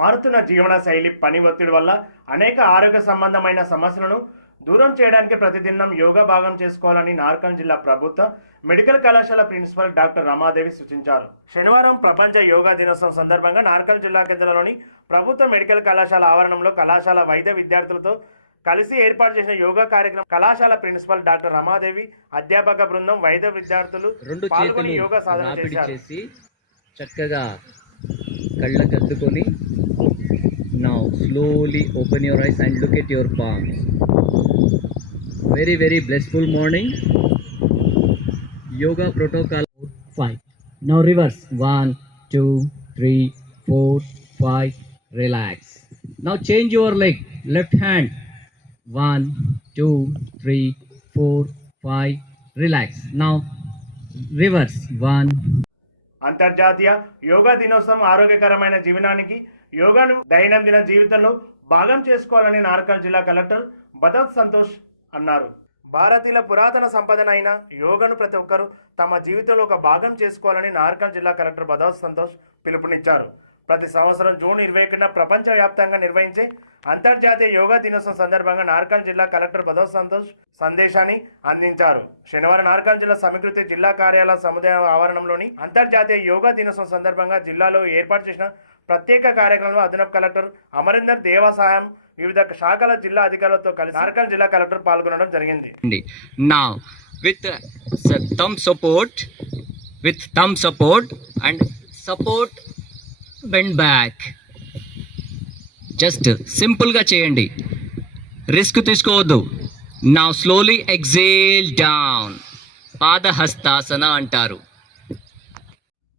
మారుతున్న జీవన శైలి పని ఒత్తిడి వల్ల అనేక ఆరోగ్య సంబంధమైన సమస్యలను దూరం చేయడానికి ప్రతిదినం యోగా భాగం చేసుకోవాలని నార్కల్ జిల్లా ప్రభుత్వ మెడికల్ కళాశాల ప్రిన్సిపల్ డాక్టర్ రమాదేవి సూచించారు. శనివారం ప్రపంచ యోగా దినోత్సవం సందర్భంగా నార్కల్ జిల్లా కేంద్రంలోని ప్రభుత్వ మెడికల్ కళాశాల ఆవరణంలో కళాశాల వైద్య విద్యార్థులతో కలిసి ఏర్పాటు చేసిన యోగా కార్యక్రమం కళాశాల ప్రిన్సిపల్ డాక్టర్ రమాదేవి అధ్యాపక బృందం వైద్య విద్యార్థులు పాల్గొని యోగా సాధన చేశారు. చేసి చక్కగా కళ్ళకు Now slowly open your eyes and look at your palms. Very, very blissful morning. Yoga protocol 5. Now reverse. 1, 2, 3, 4, 5. Relax. Now change your leg. Left hand. 1, 2, 3, 4, 5. Relax. Now reverse. 1, అంతర్జాతీయ యోగా దినోత్సవం ఆరోగ్యకరమైన జీవనానికి యోగాను దైనందిన జీవితంలో భాగం చేసుకోవాలని నార్కల్ జిల్లా కలెక్టర్ భదత్ సంతోష్ అన్నారు. భారతీయుల పురాతన సంపదన అయిన యోగాను ప్రతి ఒక్కరూ తమ జీవితంలో ఒక భాగం చేసుకోవాలని నార్కల్ జిల్లా కలెక్టర్ భదవత్ సంతోష్ పిలుపునిచ్చారు. ప్రతి సంవత్సరం జూన్ ఇరవై ఒకటిన ప్రపంచవ్యాప్తంగా నిర్వహించే అంతర్జాతీయ యోగా దినోత్సవం సందర్భంగా నార్కల్ జిల్లా కలెక్టర్ పదవ సంతోష్ సందేశాన్ని అందించారు. శనివారం నార్కల్ జిల్లా సమీకృతి జిల్లా కార్యాలయ సముదాయ ఆవరణంలోని అంతర్జాతీయ యోగా దినోత్సవం సందర్భంగా జిల్లాలో ఏర్పాటు చేసిన ప్రత్యేక కార్యక్రమంలో అదనపు కలెక్టర్ అమరేందర్ దేవసాయం వివిధ శాఖల జిల్లా అధికారులతో కలిసి నార్కల్ జిల్లా కలెక్టర్ పాల్గొనడం జరిగింది. నా with uh, support with support support and support bend back just సింపుల్గా చేయండి. రిస్క్ తీసుకోవద్దు. నా స్లోలీ ఎగ్జేల్ డౌన్ పాదహస్తాసన అంటారు.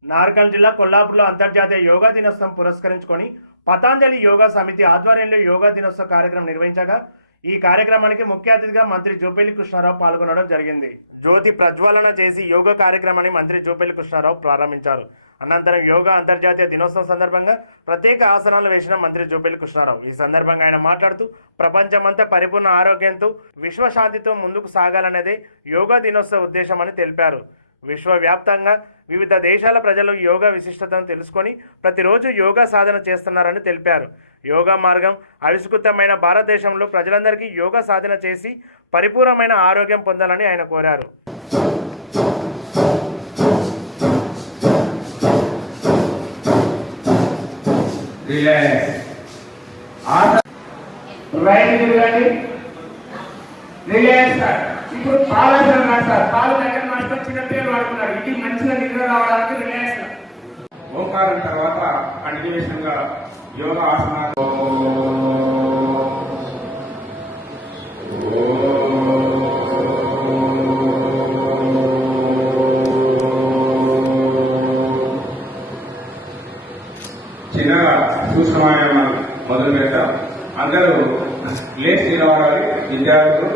నార్కల్ జిల్లా కొల్లాపూర్లో అంతర్జాతీయ యోగా దినోత్సవం పురస్కరించుకొని పతాంజలి యోగా సమితి ఆధ్వర్యంలో యోగా దినోత్సవ కార్యక్రమం నిర్వహించగా ఈ కార్యక్రమానికి ముఖ్య అతిథిగా మంత్రి జోపల్లి కృష్ణారావు పాల్గొనడం జరిగింది. జ్యోతి ప్రజ్వలన చేసి యోగా కార్యక్రమాన్ని మంత్రి జోపల్లి కృష్ణారావు ప్రారంభించారు. అనంతరం యోగా అంతర్జాతీయ దినోత్సవం సందర్భంగా ప్రత్యేక ఆసనాలు వేసిన మంత్రి జోపల్లి కృష్ణారావు. ఈ సందర్భంగా ఆయన మాట్లాడుతూ ప్రపంచమంతా పరిపూర్ణ ఆరోగ్యంతో విశ్వశాంతితో ముందుకు సాగాలనేదే యోగా దినోత్సవ ఉద్దేశమని తెలిపారు. విశ్వవ్యాప్తంగా వివిధ దేశాల ప్రజలు యోగా విశిష్టతను తెలుసుకొని ప్రతిరోజు యోగా సాధన చేస్తున్నారని తెలిపారు. యోగా మార్గం అవిష్కృతమైన భారతదేశంలో ప్రజలందరికీ యోగా సాధన చేసి పరిపూర్ణమైన ఆరోగ్యం పొందాలని ఆయన కోరారు. రిలాక్స్. ఇప్పుడు పాలాసనం కాదు సార్ పాలు దగ్గర మాస్టర్ చిన్న పిల్లలు వాడుకున్నారు ఇది మంచిగా నిద్ర రావడానికి రిలాక్స్ ఓంకారం తర్వాత కంటిన్యూషన్గా యోగా ఆసనాలు. చిన్నగా సూక్ష్మమైన మొదలు పెట్టాం అందరూ లేచి నిలబడాలి విద్యార్థులు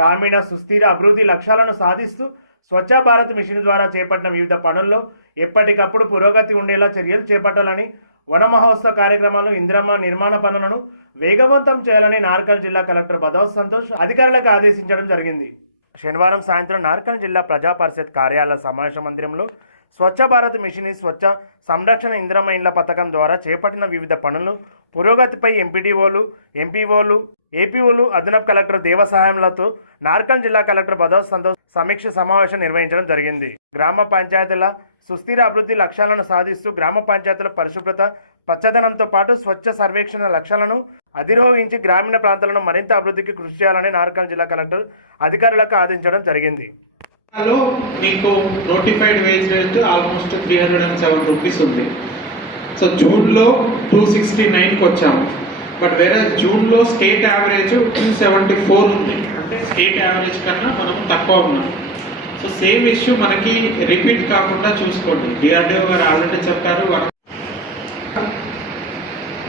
గ్రామీణ సుస్థిర అభివృద్ధి లక్ష్యాలను సాధిస్తూ స్వచ్ఛ భారత్ మిషన్ ద్వారా చేపట్టిన వివిధ పనుల్లో ఎప్పటికప్పుడు పురోగతి ఉండేలా చర్యలు చేపట్టాలని వన మహోత్సవ కార్యక్రమాలు ఇంద్రమ్మ నిర్మాణ పనులను వేగవంతం చేయాలని నార్కల్ జిల్లా కలెక్టర్ బదవ్ సంతోష్ అధికారులకు ఆదేశించడం జరిగింది. శనివారం సాయంత్రం నార్కల్ జిల్లా ప్రజా పరిషత్ కార్యాలయ సమావేశ మందిరంలో స్వచ్ఛ భారత్ మిషన్ స్వచ్ఛ సంరక్షణ ఇంద్రమ ఇండ్ల పథకం ద్వారా చేపట్టిన వివిధ పనులు పురోగతిపై ఎంపీడీఓలు ఎంపీఓలు ఏపీఓలు అదనపు కలెక్టర్ దేవసహాయంలతో నార్కల్ జిల్లా కలెక్టర్ బదవ్ సంతోష్ సమీక్ష సమావేశం నిర్వహించడం జరిగింది. గ్రామ పంచాయతీల సుస్థిర అభివృద్ధి లక్ష్యాలను సాధిస్తూ గ్రామ పంచాయతీల పరిశుభ్రత పచ్చదనంతో పాటు స్వచ్ఛ సర్వేక్షణ లక్ష్యాలను అధిరోహించి గ్రామీణ ప్రాంతాలను మరింత అభివృద్ధికి కృషి చేయాలని నార్కల్ జిల్లా కలెక్టర్ అధికారులకు ఆదేశించడం జరిగింది. మీకు notified wage rate almost three hundred and seven rupees ఉంది. సో జూన్లో టూ సిక్స్టీ నైన్కి వచ్చాము. బట్ వేరే జూన్లో state average two seventy four ఉంది. అంటే స్టేట్ యావరేజ్ కన్నా మనం తక్కువ ఉన్నాం. సో సేమ్ ఇష్యూ మనకి రిపీట్ కాకుండా చూసుకోండి. డిఆర్డిఓ గారు ఆల్రెడీ చెప్పారు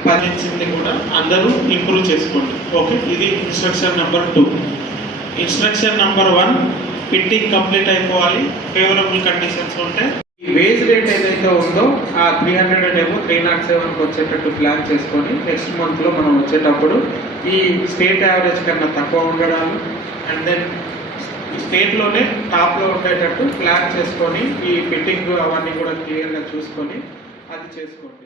పనిచింది కూడా. అందరూ ఇంప్రూవ్ చేసుకోండి. ఓకే ఇది instruction number two instruction number one fitting complete అయిపోవాలి. ఫేవరబుల్ కండిషన్స్ ఉంటే. ఈ వేజ్ రేట్ ఏదైతే ఉందో ఆ త్రీ హండ్రెడ్ అండ్ ఏమో త్రీ నాట్ సెవెన్కి వచ్చేటట్టు ప్లాన్ చేసుకొని నెక్స్ట్ మంత్లో మనం వచ్చేటప్పుడు ఈ స్టేట్ యావరేజ్ కన్నా తక్కువ ఉండడాలు అండ్ దెన్ స్టేట్లోనే టాప్లో ఉండేటట్టు ప్లాన్ చేసుకొని ఈ ఫిట్టింగ్ అవన్నీ కూడా క్లియర్గా చూసుకొని అది చేసుకోండి.